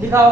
दिखाओ।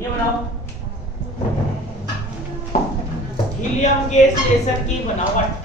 ये बनाओ हीलियम गैस लेजर की बनावट।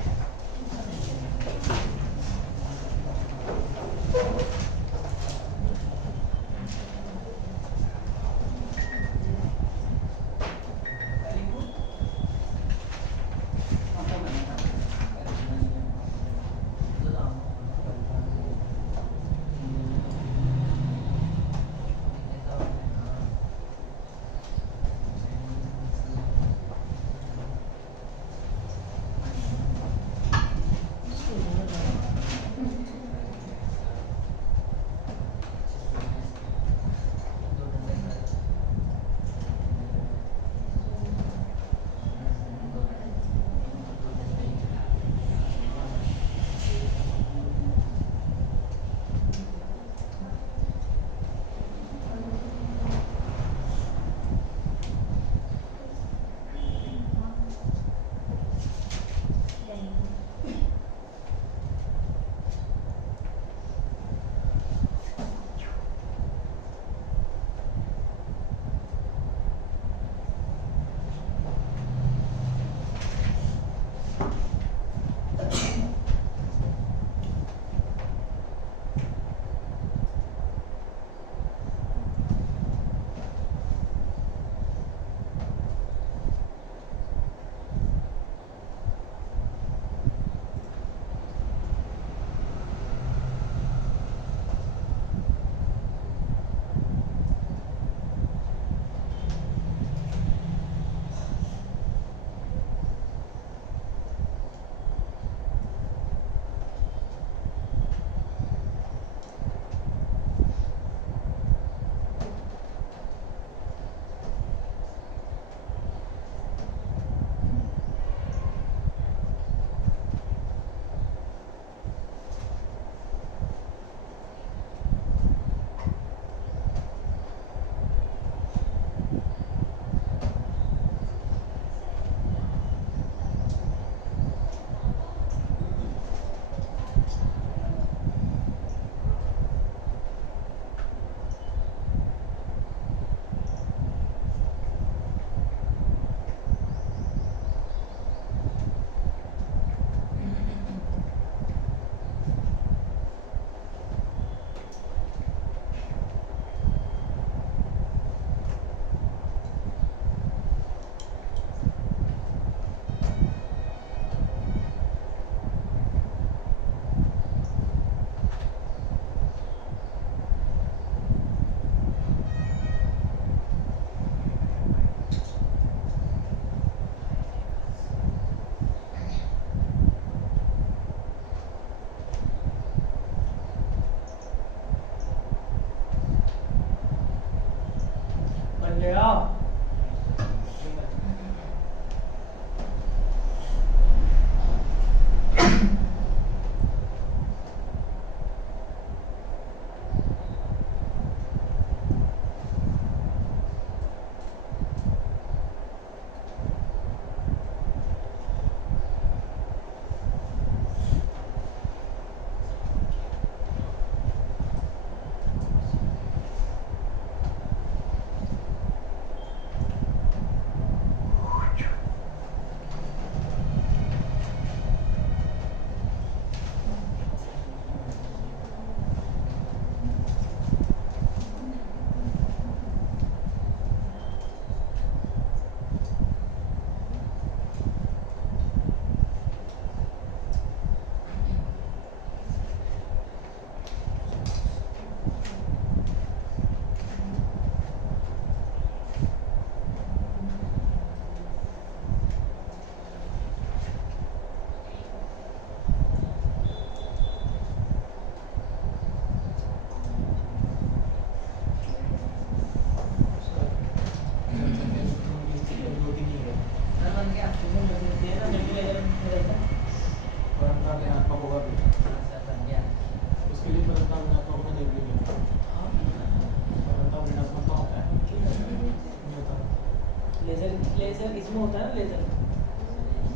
उसमें होता है ना लेजर।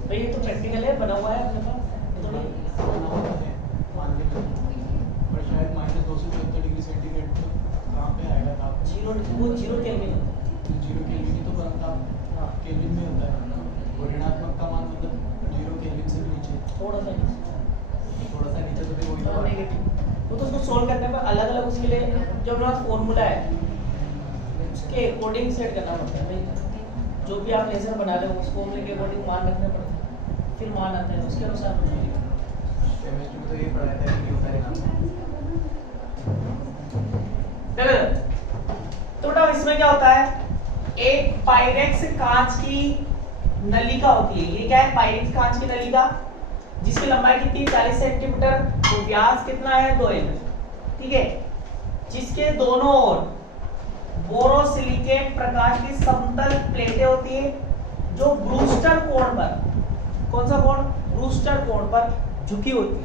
भाई ये तो प्रैक्टिकल है, बना हुआ है अपने पास, ये तो नहीं। मान के पर शायद -274 डिग्री सेंटीग्रेड तक कहाँ पे आएगा था? वो 0 केल्विन होता है। 0 केल्विन ही तो बनता, हाँ केल्विन में होता है और ऋणात्मक का मान मतलब 0 केल्विन से भी नीचे, थोड़ा सा नीचे तो फिर वही हाँ, होगा। नेगेटिव। वो तो उसको सोल्व करने में अलग अलग उसके लिए जो अपने पास फॉर्मूला है उसके अकॉर्डिंग सेट करना पड़ता है भाई। जो भी आप लेजर बना रहे हो उस फॉर्मूले के अकॉर्डिंग मान रखने पड़ते हैं, फिर मान आता है उसके अनुसार बनाइएगा। केमिस्ट्री में तो ये पढ़ाया था कि होता है चलो तो बेटा इसमें क्या होता है, एक पाइरेक्स कांच की नलिका होती है। ये क्या है, पाइरेक्स कांच की नलिका जिसकी लंबाई कितनी 40 सेंटीमीटर, तो व्यास कितना है 2 mm, ठीक है। जिसके दोनों ओर बोरोसिलिकेट प्रकार की समतल प्लेटें होती है जो ब्रूस्टर कोण पर, कौन सा कोण, ब्रूस्टर कोण पर झुकी होती है।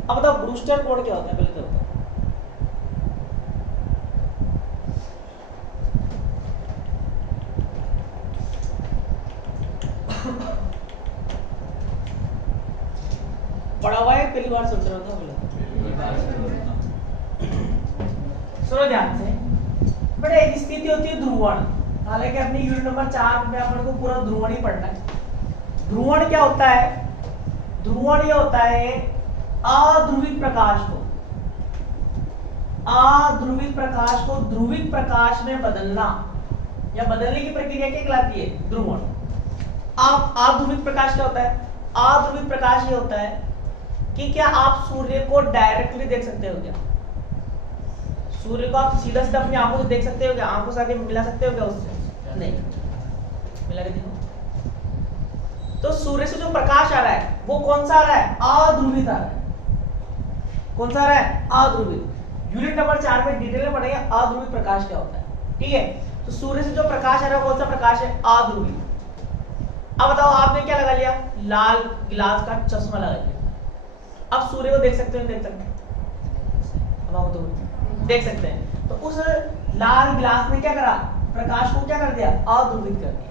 अब बताओ ब्रूस्टर कोण क्या होता है, पहले तो बताओ। पढ़ा हुआ है, पहली बार सुन रहे हो तो बोलो। सुनो ध्यान से बेटा, एक स्थिति होती है ध्रुवण। हालांकि अपनी यूनिट नंबर 4 में अपन को पूरा ध्रुवण ही पढ़ना है। ध्रुवण क्या होता है, ध्रुवण ये होता है अध्रुवित प्रकाश को, अध्रुवित प्रकाश को ध्रुवित प्रकाश में बदलना या बदलने की प्रक्रिया क्या कहलाती है, ध्रुवण। अब अध्रुवित प्रकाश क्या होता है, अध्रुवित प्रकाश ये होता है कि क्या आप सूर्य को डायरेक्टली देख सकते हो क्या, सूर्य को आप सीधा सीधा अपनी आंखों से देख सकते हो क्या, आंखों से आके मिला सकते हो क्या उससे, नहीं मिला के देखो। तो सूर्य से जो प्रकाश आ रहा है वो कौन सा आ रहा है, अध्रुवित आ रहा है। कौन सा आ रहा है, अध्रुवित। यूनिट नंबर 4 में डिटेल में पढ़ेंगे अध्रुवित प्रकाश क्या होता है, ठीक है। तो सूर्य से जो प्रकाश आ रहा है कौन सा प्रकाश है, अध्रुवित। अब बताओ आपने क्या लगा लिया, लाल गिलास का चश्मा लगा लिया। अब सूर्य को देख सकते हो, देख सकते हैं, अब आप तो देख सकते हैं। तो उस लाल गिलास में क्या करा, प्रकाश को क्या कर दिया, अध्रुवित कर दिया,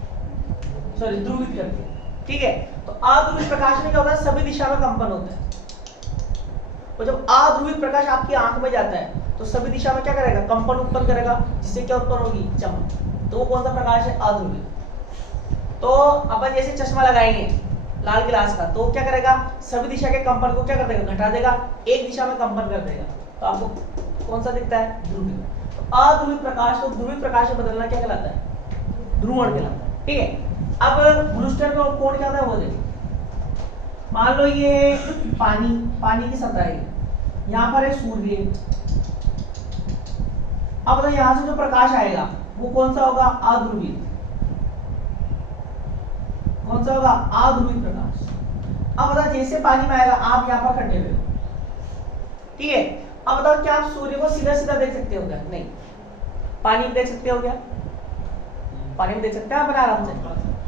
सॉरी ध्रुवित कर दिया, ठीक है। तो अध्रुवित प्रकाश में क्या होता है, सभी दिशा में कंपन होता है। और जब अध्रुवित प्रकाश आपकी आंख में जाता है तो सभी दिशा में क्या करेगा, कंपन उत्पन्न करेगा, जिससे क्या उत्पन्न होगी, चमक। तो वो कौन सा प्रकाश है, अध्रुवित। तो अपन जैसे चश्मा लगाएंगे लाल गिलास का, तो क्या करेगा, सभी दिशा के कंपन को क्या कर देगा, घटा देगा, एक दिशा में कंपन कर देगा। तो आपको कौन सा दिखता है, ध्रुवित। तो अध्रुवित प्रकाश को ध्रुवित प्रकाश में बदलना क्या कहलाता है, ध्रुवण कहलाता है, ठीक है। अब ब्रूस्टर का कोण क्या होता है वो देखिए। मान लो ये पानी की सतह है, यहाँ पर है सूर्य। अब बताओ यहाँ से जो प्रकाश आएगा वो कौन सा होगा, अध्रुवित। कौन सा होगा, अध्रुवित प्रकाश। अब बताओ जैसे पानी में आएगा, आप यहाँ पर खड़े हुए हो, ठीक है। अब बताओ क्या आप सूर्य को सीधा सीधा देख सकते हो क्या, नहीं। पानी में देख सकते हो क्या, पानी में देख सकते हैं आप आराम से।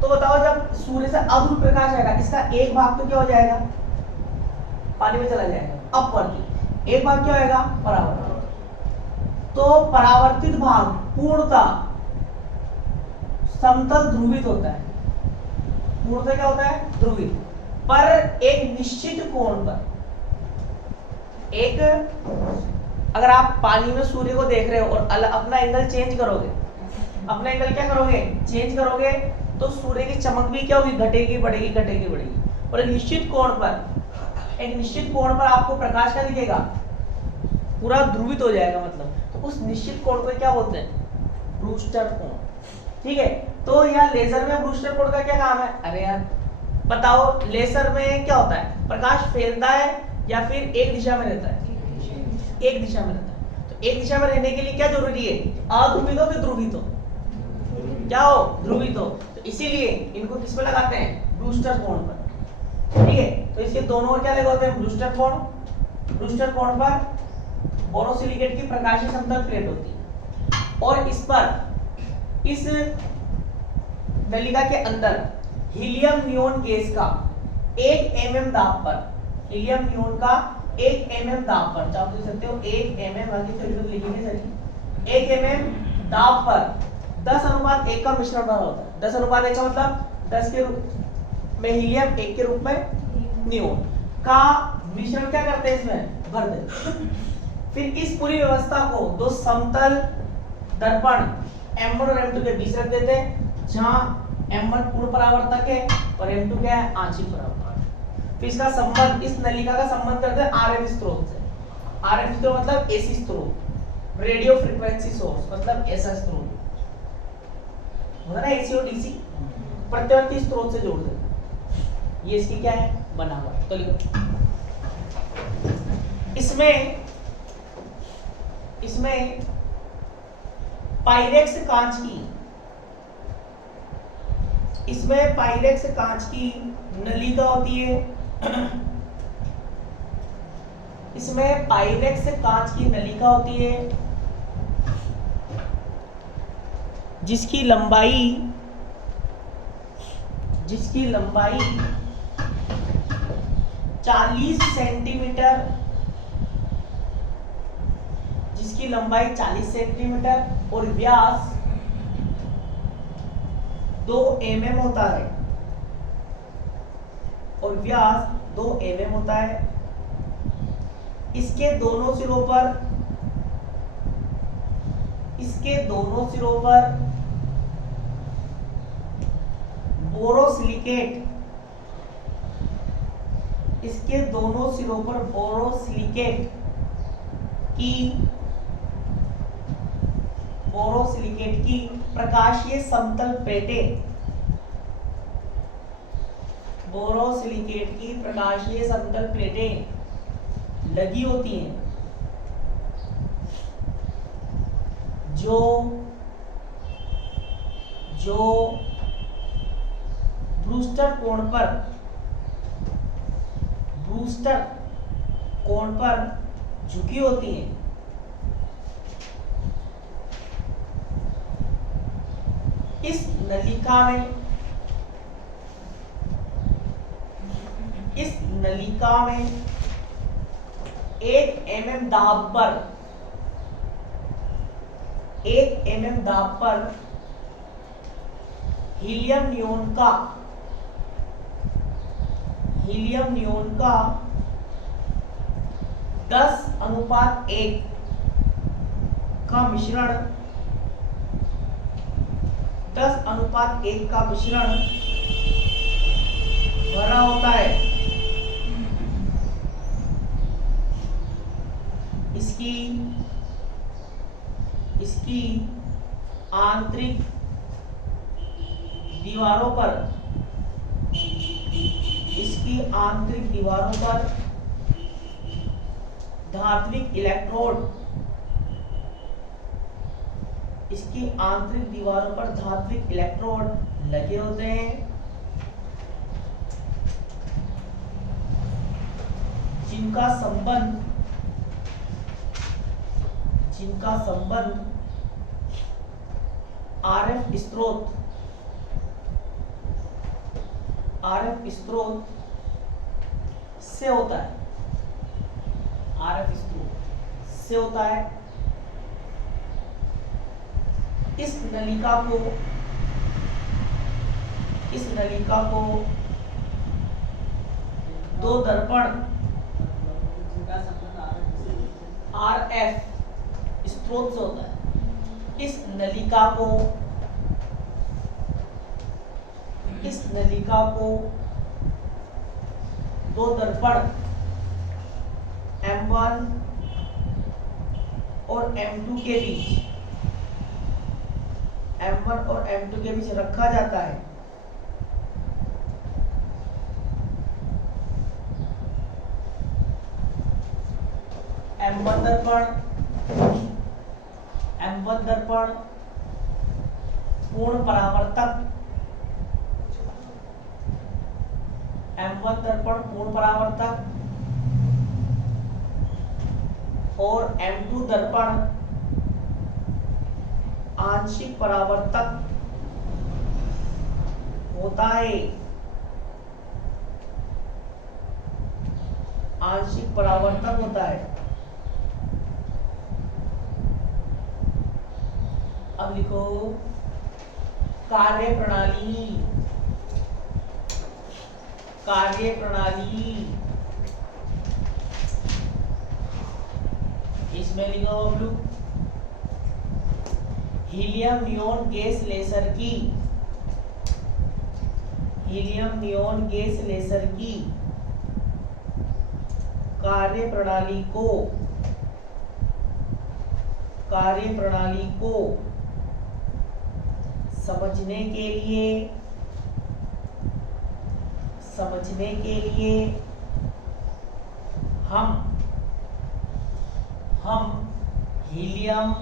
तो बताओ जब सूर्य से अध्रुवित प्रकाश आएगा, इसका एक भाग तो क्या हो जाएगा, पानी में चला जाएगा अपवर्ती, एक भाग क्या होगा, परावर्तित। तो परावर्तित भाग पूर्णतः समतल ध्रुवित होता है, पूर्णतः क्या होता है, ध्रुवित, पर एक निश्चित कोण पर। एक अगर आप पानी में सूर्य को देख रहे हो और अपना एंगल चेंज करोगे, अपना एंगल क्या करोगे, चेंज करोगे, तो सूर्य की चमक भी क्या होगी, घटेगी बढ़ेगी, घटेगी बढ़ेगी। और एक निश्चित कोण पर आपको प्रकाश का दिखेगा, पूरा ध्रुवित हो जाएगा मतलब। तो उस निश्चित कोण को क्या बोलते हैं, ब्रूस्टर कोण, ठीक है। तो यहाँ लेजर में ब्रूस्टर कोण का क्या काम है, अरे यार बताओ, लेजर में क्या होता है, प्रकाश फैलता है या फिर एक दिशा में रहता है, एक दिशा में रहता है। तो एक दिशा में रहने के लिए क्या जरूरी है, अध्रुवित हो कि ध्रुवित हो, क्या हो, ध्रुवित हो। तो इसीलिए इनको किस पे लगाते हैं, ब्रूस्टर कोण पर, ठीक है। तो इसके दोनों ओर क्या लगे होते हैं, ब्रूस्टर कोण। ब्रूस्टर कोण पर बोरोसिलिकेट की प्रकाशीय समतल प्लेट होती है और इस पर, इस नलिका के अंदर हीलियम नियोन गैस का 1 mm दाब पर, हीलियम नियोन का 1 mm दाब पर, आप देख सकते हो 1 mm, आगे चलिए लिखेंगे सर, 1 mm दाब पर 10:1 का मिश्रण बना होता है। 10:1 का मतलब 10 के रूप में हीलियम 1 के रूप में नियोन का मिश्रण क्या करते हैं इसमें भर देते। फिर इस पूरी व्यवस्था को दो समतल दर्पण M1 और M2 के बीच रख देते हैं, जहां M1 पूर्ण परावर्तक है और M2 क्या है, आंशिक परावर्तक। फिर इसका संबंध, इस नलिका का संबंध करते हैं RF स्रोत से। RF स्रोत मतलब AC स्रोत, रेडियो फ्रीक्वेंसी सोर्स मतलब ऐसा स्रोत होता है ना, AC और DC प्रतिवर्ती स्रोत से जोड़ देते हैं। ये इसकी क्या है, बनावट। तो लिखो इसमें पाइरेक्स कांच की नलिका होती है। इसमें पाइरेक्स कांच की नलिका होती है जिसकी लंबाई 40 सेंटीमीटर, और व्यास 2 mm होता है, इसके दोनों सिरों पर बोरोसिलिकेट की प्रकाशीय समतल प्लेटें लगी होती हैं, जो ब्रूस्टर कोण पर झुकी होती हैं। इस नलिका में 1 mm दाब पर हीलियम नियोन का 10:1 का मिश्रण भरा होता है। इसकी आंतरिक दीवारों पर धात्विक इलेक्ट्रोड लगे होते हैं, जिनका संबंध RF स्रोत से होता है। इस नलिका को दो दर्पण RF स्रोत से होता है। इस नलिका को दो दर्पण M1 और M2 के बीच रखा जाता है। M1 दर्पण पूर्ण परावर्तक, और M2 दर्पण आंशिक परावर्तक होता है। अब लिखो कार्यप्रणाली। कार्यप्रणाली, स्मेलिंग ऑफ ब्लू। हीलियम नियोन गैस लेसर की, हीलियम नियोन गैस लेसर की कार्यप्रणाली को समझने के लिए हम हीलियम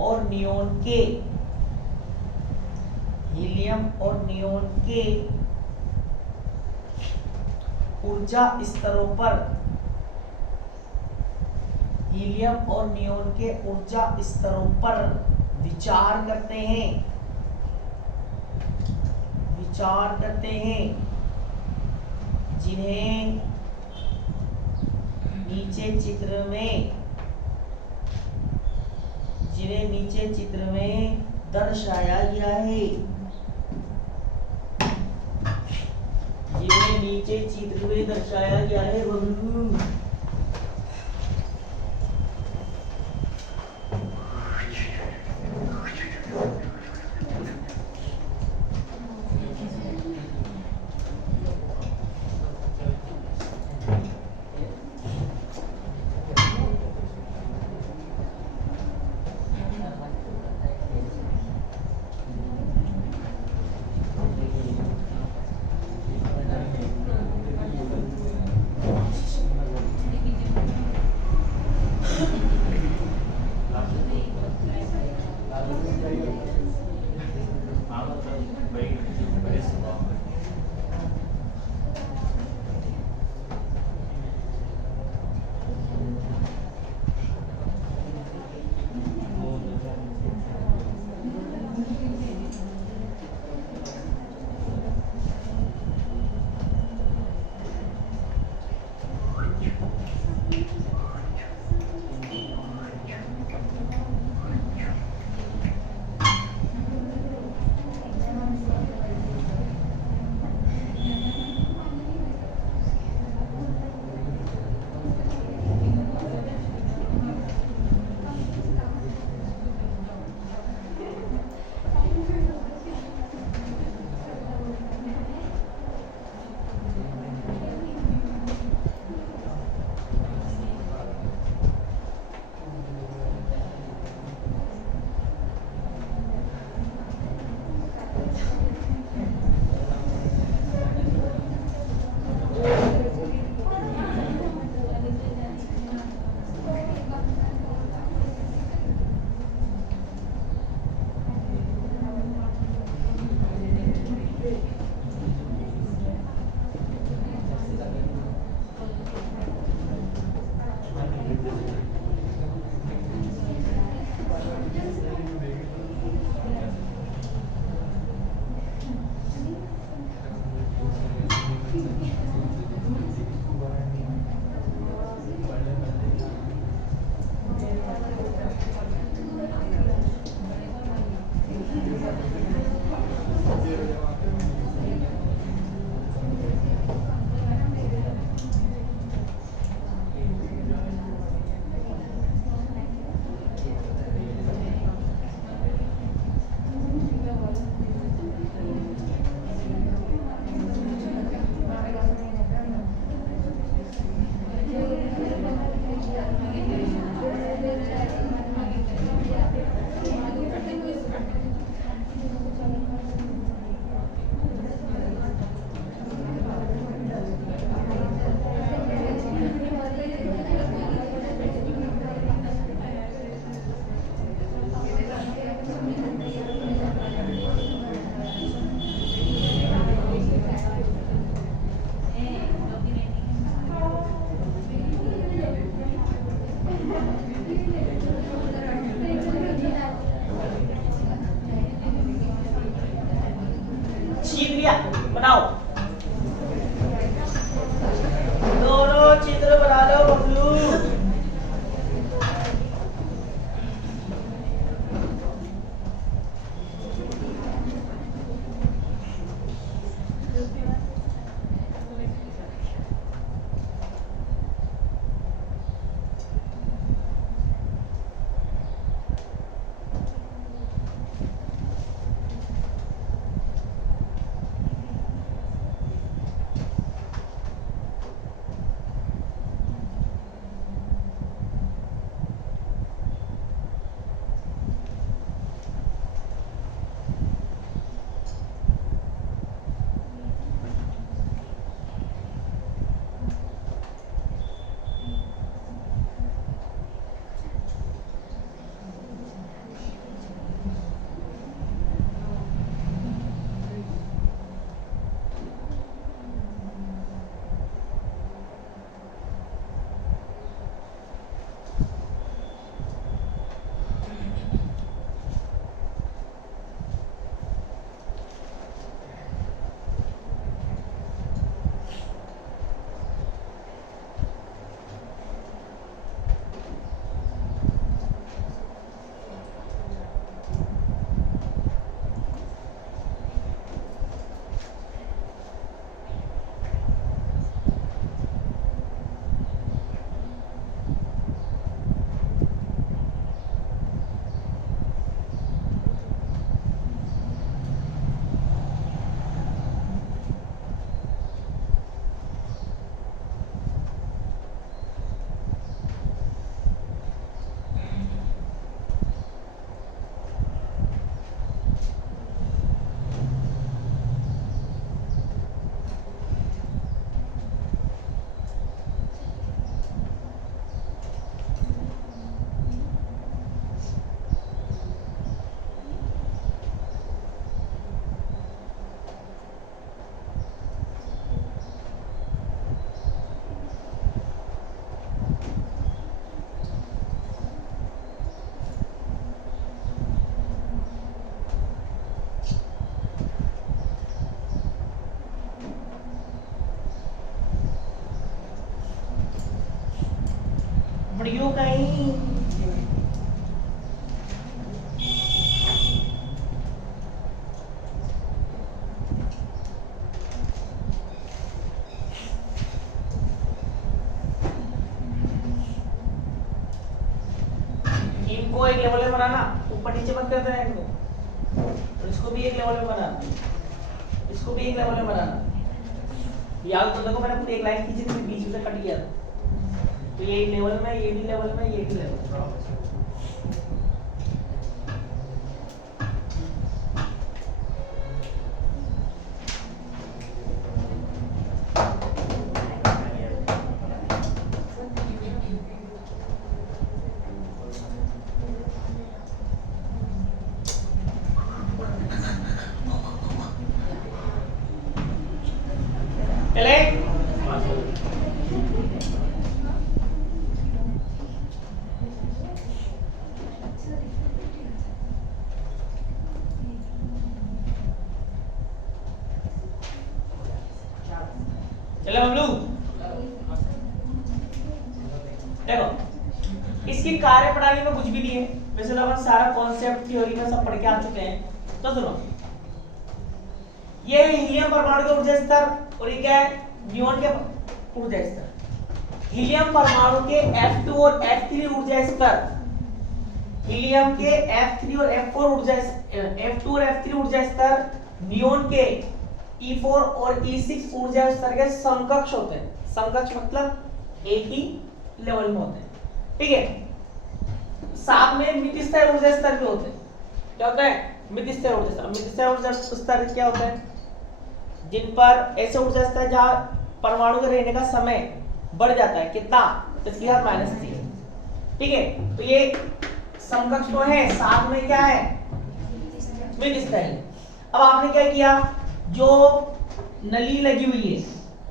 और नियोन के ऊर्जा स्तरों पर, हीलियम और नियोन के ऊर्जा स्तरों पर विचार करते हैं, जिन्हें नीचे चित्र में दर्शाया गया है, जिन्हें नीचे चित्र में दर्शाया गया है। प्रियो कहीं इनको एक लेवल में बनाना, ऊपर नीचे मत करते हैं इनको, और इसको भी एक लेवल में बनाना, इसको भी एक लेवल में बनाना। याद तो देखो मैंने पूरी एक लाइन खींची थी, बीच में से कट गया था। तो ये एक लेवल में, ये भी लेवल में, ये भी लेवल में। चले चलो हम लोग देखो, इसकी कार्य प्रणाली में कुछ भी नहीं है वैसे तो अपन सारा कॉन्सेप्ट थ्योरी में सब पढ़ के आ चुके हैं। तो सुनो, ये हीलियम परमाणु के ऊर्जा स्तर और ये क्या है, नियोन के ऊर्जा स्तर। हीलियम परमाणु के F2 और F3 ऊर्जा स्तर, हीलियम के F3 और F4 ऊर्जा, F2 और F3 ऊर्जा स्तर नियोन के E4 और E6 ऊर्जा स्तर के समकक्ष होते हैं। समकक्ष मतलब एक ही लेवल में होते हैं, ठीक है। साथ में मितस्तर ऊर्जा स्तर भी होते हैं। क्या होता है? मितस्तर ऊर्जा स्तर। मितस्तर ऊर्जा स्तर क्या होता है? जिन पर ऐसे ऊर्जा स्तर जहां परमाणु के रहने का समय बढ़ जाता है, कितना? 10⁻³ ठीक है। तो ये समकक्ष तो है, साथ में क्या है? मितस्तर। अब आपने क्या किया, जो नली लगी हुई है,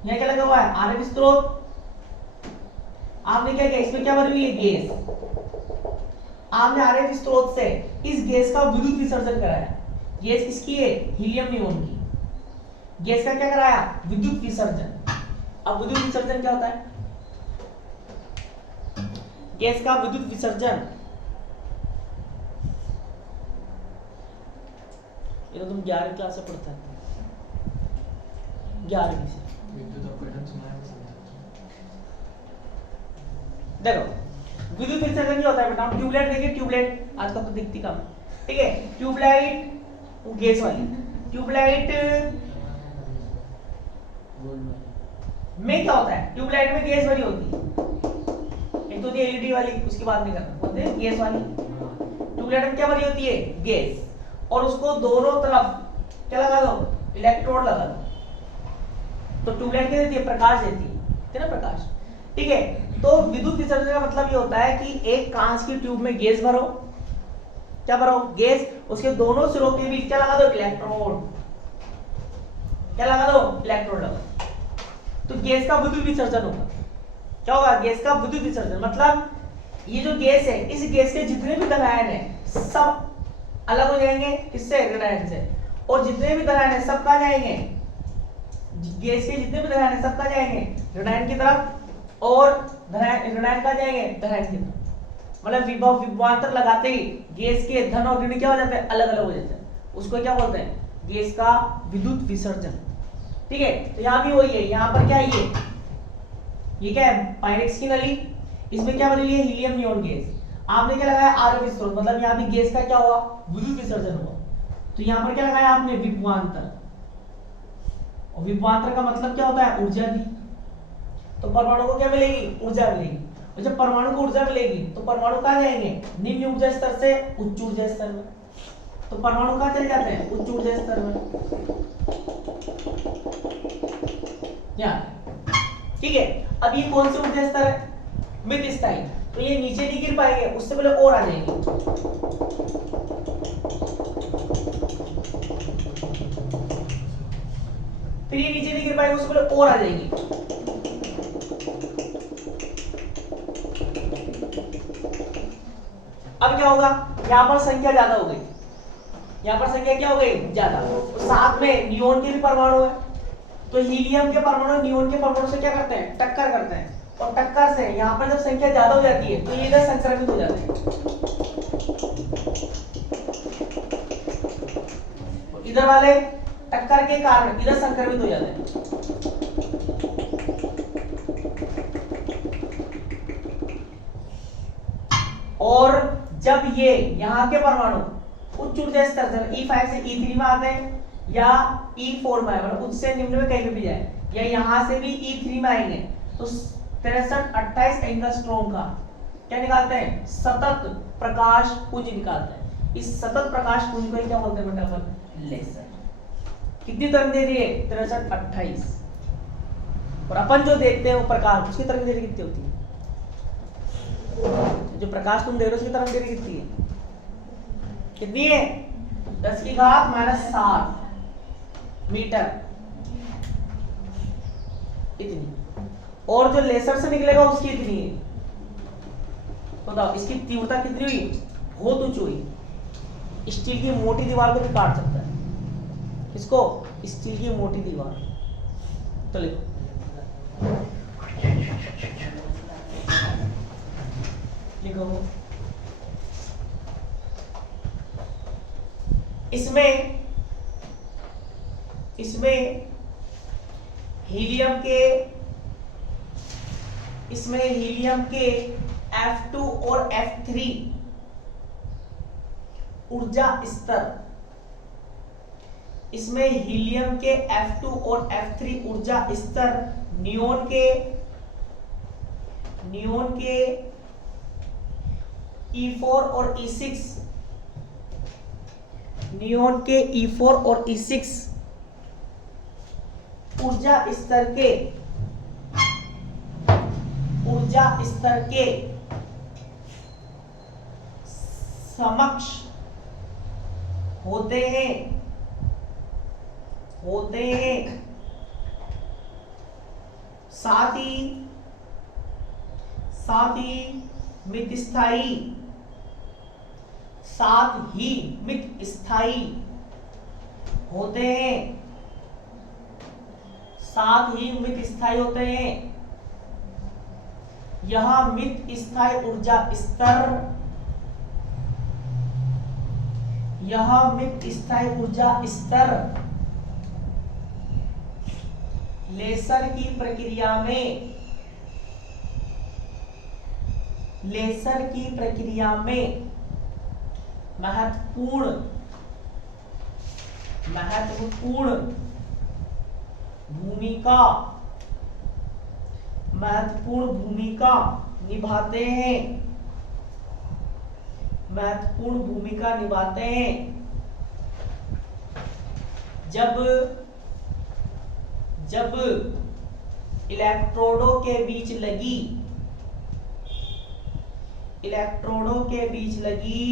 यहाँ क्या लगा हुआ है? आरएफ स्रोत। आपने क्या किया, इसमें क्या भरी हुई है? गैस। आपने आरएफ स्रोत से इस गैस का विद्युत विसर्जन कराया। गैस किसकी है? हीलियम नियोन की। गैस का क्या कराया? विद्युत विसर्जन। अब विद्युत विसर्जन क्या होता है? गैस का विद्युत विसर्जन, ये तो तुम 11वीं क्लास से पढ़ते हैं, 11वीं से। विद्युत अपघटन सुना है? देखो विद्युत विसर्जन क्या होता है बेटा? ट्यूबलाइट देखिए, ट्यूबलाइट आजकल तो दिखती कम, ठीक है। ट्यूबलाइट गैस वाली, ट्यूबलाइट में क्या होता है? ट्यूबलाइट में गैस भरी होती है। एक तो एलईडी वाली, उसकी बात नहीं करता, बोलते हैं गैस वाली। ट्यूबलाइट में क्या भरी होती है? गैस। और उसको दोनों तरफ क्या लगा दो? इलेक्ट्रोड लगा दो। तो ट्यूबलाइट क्या देती है? प्रकाश देती है ना, प्रकाश, ठीक है। तो विद्युत विसर्जन का मतलब ये होता है कि एक कांच की ट्यूब में गैस भरो, क्या भरो? गैस। उसके दोनों सिरों के बीच क्या लगा दो? इलेक्ट्रोड। क्या लगा दो? इलेक्ट्रोड लगा दो। तो गैस का विद्युत विसर्जन होगा। क्या होगा? गैस का विद्युत विसर्जन मतलब ये जो गैस है, इस गैस के जितने भी धनायन है सब अलग हो जाएंगे, इससे ऋणायन से। और जितने भी धनायन है सब कहां जाएंगे? गैस के जितने भी धनायन है सब कहां जाएंगे? ऋणायन की तरफ। और ऋणायन कहां जाएंगे? धनायन की तरफ। मतलब विभव विभवांतर लगाते ही गैस के धन और ऋण क्या हो जाते हैं? अलग अलग हो जाते हैं। उसको क्या बोलते हैं? गैस का विद्युत विसर्जन, ठीक है। तो यहाँ भी वही है, यहाँ पर क्या है? ये क्या है? पायरेक्स की नली। इसमें क्या बनी हुई है? Helium neon gas. आपने क्या लगाया? आरएफ स्रोत, मतलब यहाँ भी गैस का क्या हुआ? विद्युत विसर्जन हुआ। तो यहाँ पर क्या लगाया आपने? विभवांतर। और विभवांतर का मतलब क्या होता है? ऊर्जा दी। तो परमाणु को क्या मिलेगी? ऊर्जा मिलेगी। और जब परमाणु को ऊर्जा मिलेगी तो परमाणु कहाँ जाएंगे? निम्न ऊर्जा स्तर से उच्च ऊर्जा स्तर में। तो परमाणु कहाँ चले जाते हैं? उच्च ऊर्जा स्तर में, ठीक है। अब ये कौन सी ऊर्जा स्तर है? मित स्थायी। तो ये नीचे नहीं गिर पाएंगे, उससे पहले और आ जाएंगे। फिर ये नीचे नहीं गिर पाएंगे, उससे पहले और आ जाएंगे। अब क्या होगा? यहां पर संख्या ज्यादा हो गई, यहां पर संख्या क्या हो गई? ज्यादा। तो साथ में नियोन के भी परमाणु है, तो हीलियम के परमाणु नियोन के परमाणु से क्या करते हैं? टक्कर करते हैं। और टक्कर से यहाँ पर जब संख्या ज्यादा हो जाती है तो ये इधर संक्रमित हो जाते हैं, तो इधर वाले टक्कर के कारण इधर संक्रमित हो जाते हैं। और जब ये यहाँ के परमाणु उच्च ऊर्जा स्तर E5 से E3 में आते हैं या E4 में आए, मतलब उच्च से निम्न में कहीं भी जाए, या यहाँ से भी E3 में आएंगे, तो 63-28 एंगस्ट्रॉम का क्या निकालते हैं, सतत प्रकाश पुंज निकालते हैं। इस सतत प्रकाश पुंज को क्या बोलते हैं बेटा अपन, लेसर। कितनी तरंग दे रही है, 63-28। और अपन जो देखते हैं वो प्रकाश, उसकी तरंग देरी कितनी होती है, जो प्रकाश तुम दे रहे हो उसकी तरंग देरी कितनी है, कितनी है, 10⁻⁷ मीटर, इतनी। और जो लेसर से निकलेगा उसकी इतनी है। बताओ इसकी तीव्रता कितनी हुई, बहुत ऊंची हुई। स्टील की मोटी दीवार को भी काट सकता है, इसको स्टील की मोटी दीवार। तो लिखो लिखो इसमें हीलियम के F2 और F3 ऊर्जा स्तर, इसमें हीलियम के F2 और F3 ऊर्जा स्तर नियोन के E4 और E6, नियोन के E4 और E6 ऊर्जा स्तर के समक्ष होते हैं। साथ ही मित स्थायी होते हैं। साथ ही मित स्थायी होते हैं। यह मित स्थायी ऊर्जा स्तर, लेसर की प्रक्रिया में महत्वपूर्ण भूमिका निभाते हैं। जब इलेक्ट्रोडों के बीच लगी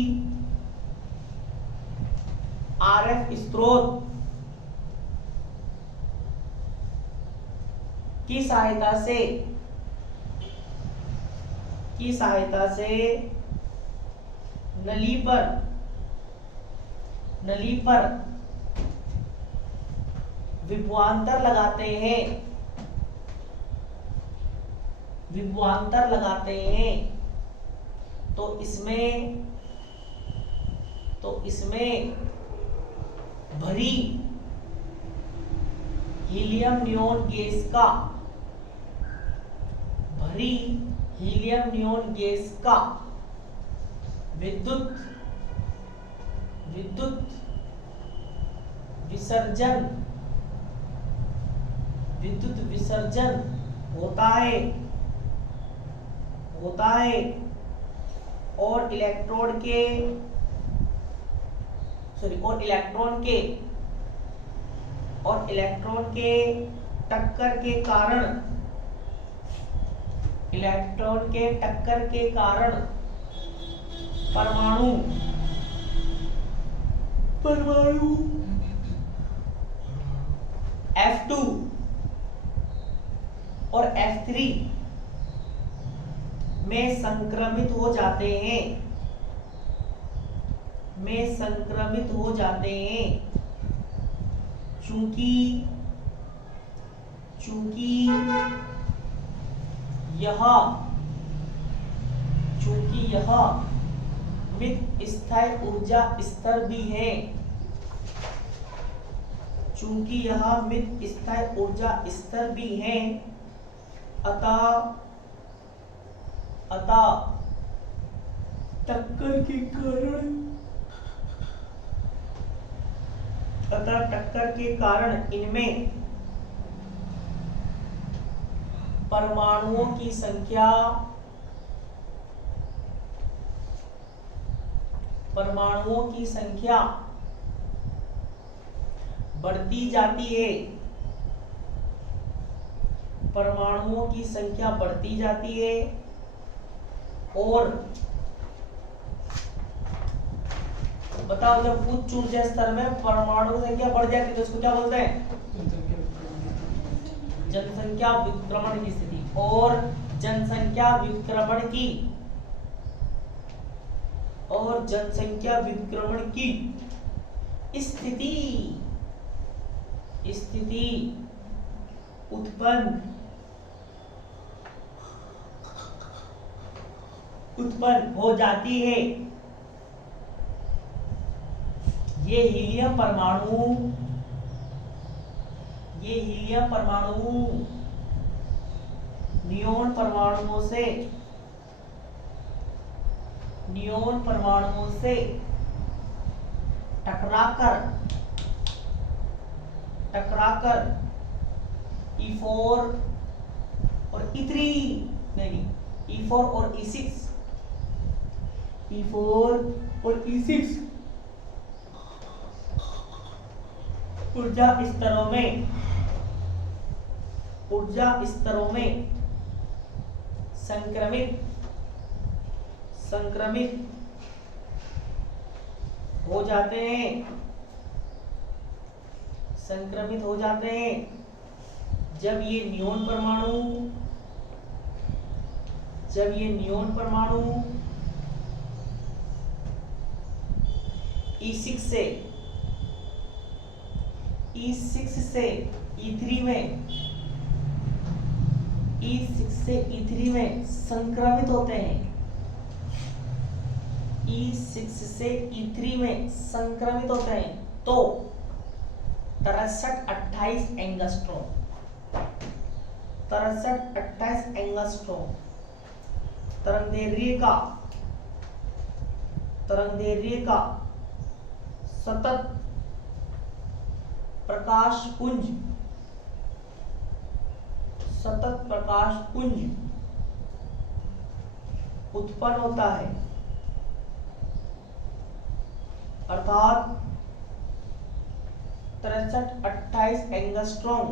RF स्रोत की सहायता से नली पर विभवांतर लगाते हैं, तो इसमें भरी हीलियम नियोन गैस का विद्युत विसर्जन होता है और इलेक्ट्रॉन के टक्कर के कारण परमाणु F2 और F3 में संक्रमित हो जाते हैं, चूंकि यह चूंकि यह मित स्थायी ऊर्जा स्तर भी है, चूंकि यह मित स्थायी ऊर्जा स्तर भी है, अतः टक्कर के कारण इनमें परमाणुओं की संख्या बढ़ती जाती है, परमाणुओं की संख्या बढ़ती जाती है और बताओ जब उच्च ऊर्जा स्तर में परमाणु की संख्या बढ़ जाती है तो उसको क्या बोलते हैं? जनसंख्या व्युत्क्रमण की स्थिति। और जनसंख्या व्युत्क्रमण की स्थिति उत्पन्न हो जाती है। ये हीलियम परमाणु नियोन परमाणुओं से टकराकर E4 और E3 नहीं, E4 और E6 ऊर्जा स्तरों में संक्रमित हो जाते हैं जब ये नियोन परमाणु E6 से E3 में संक्रमित होते हैं। तो 63-28 एंगस्ट्रॉम तरंगदैर्घ्य का सतत प्रकाश पुंज उत्पन्न होता है, अर्थात 63-28 एंगस्ट्रॉम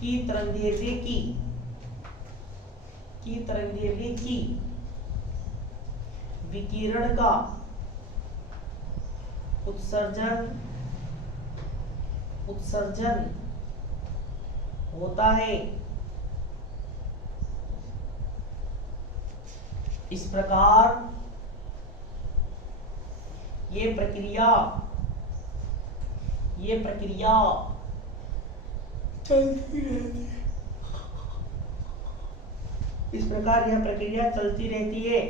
की तरंगदैर्घ्य की विकिरण का उत्सर्जन होता है। इस प्रकार ये प्रक्रिया चलती रहती है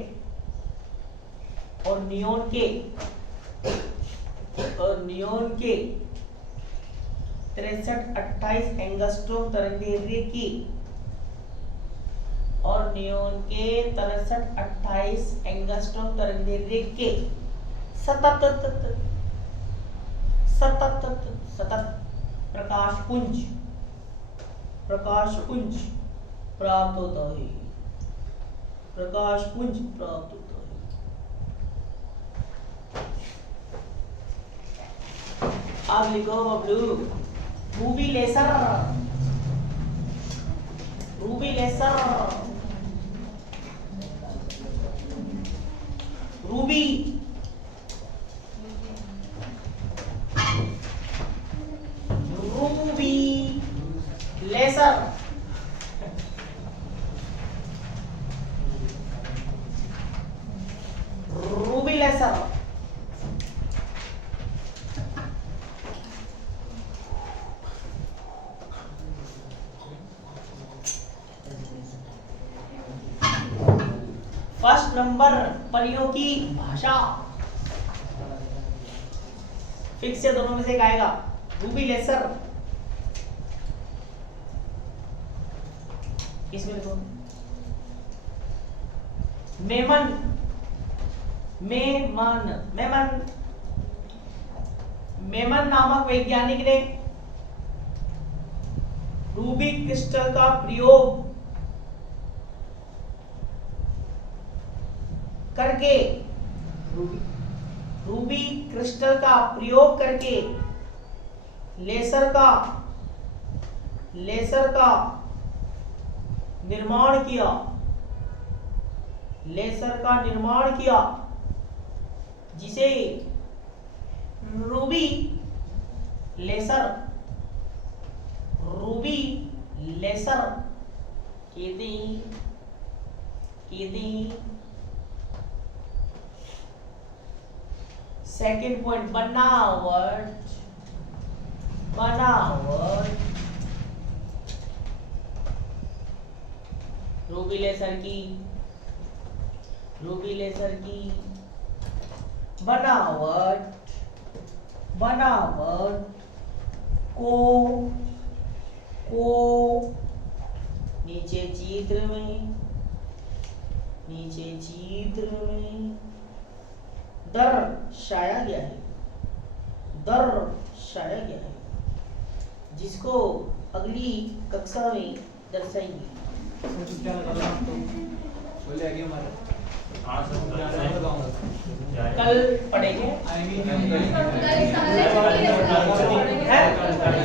और नियोन के 63-28 एंगस्ट्रॉम तरंगदैर्घ्य की के सतत प्रकाश पुंज प्राप्त होता है। अब लिखो बबलू, ruby laser ruby laser first number परियों की भाषा, फिक्स से दोनों में से एक आएगा। रूबी लेसर, इसमें लिखो मेमन, मेमन मेमन मेमन नामक वैज्ञानिक ने रूबी क्रिस्टल का प्रयोग करके रूबी क्रिस्टल का प्रयोग करके लेसर का निर्माण किया, लेसर का निर्माण किया, जिसे रूबी लेसर कहते सेकंड पॉइंट, बनावट रूबी लेसर की बनावट को नीचे चित्र में दर्शाया गया है, जिसको अगली कक्षा में दर्शाएंगे। क्या लगा आपको? बोले आगे हमारे कल पढ़ेंगे। आएंगे कल सारे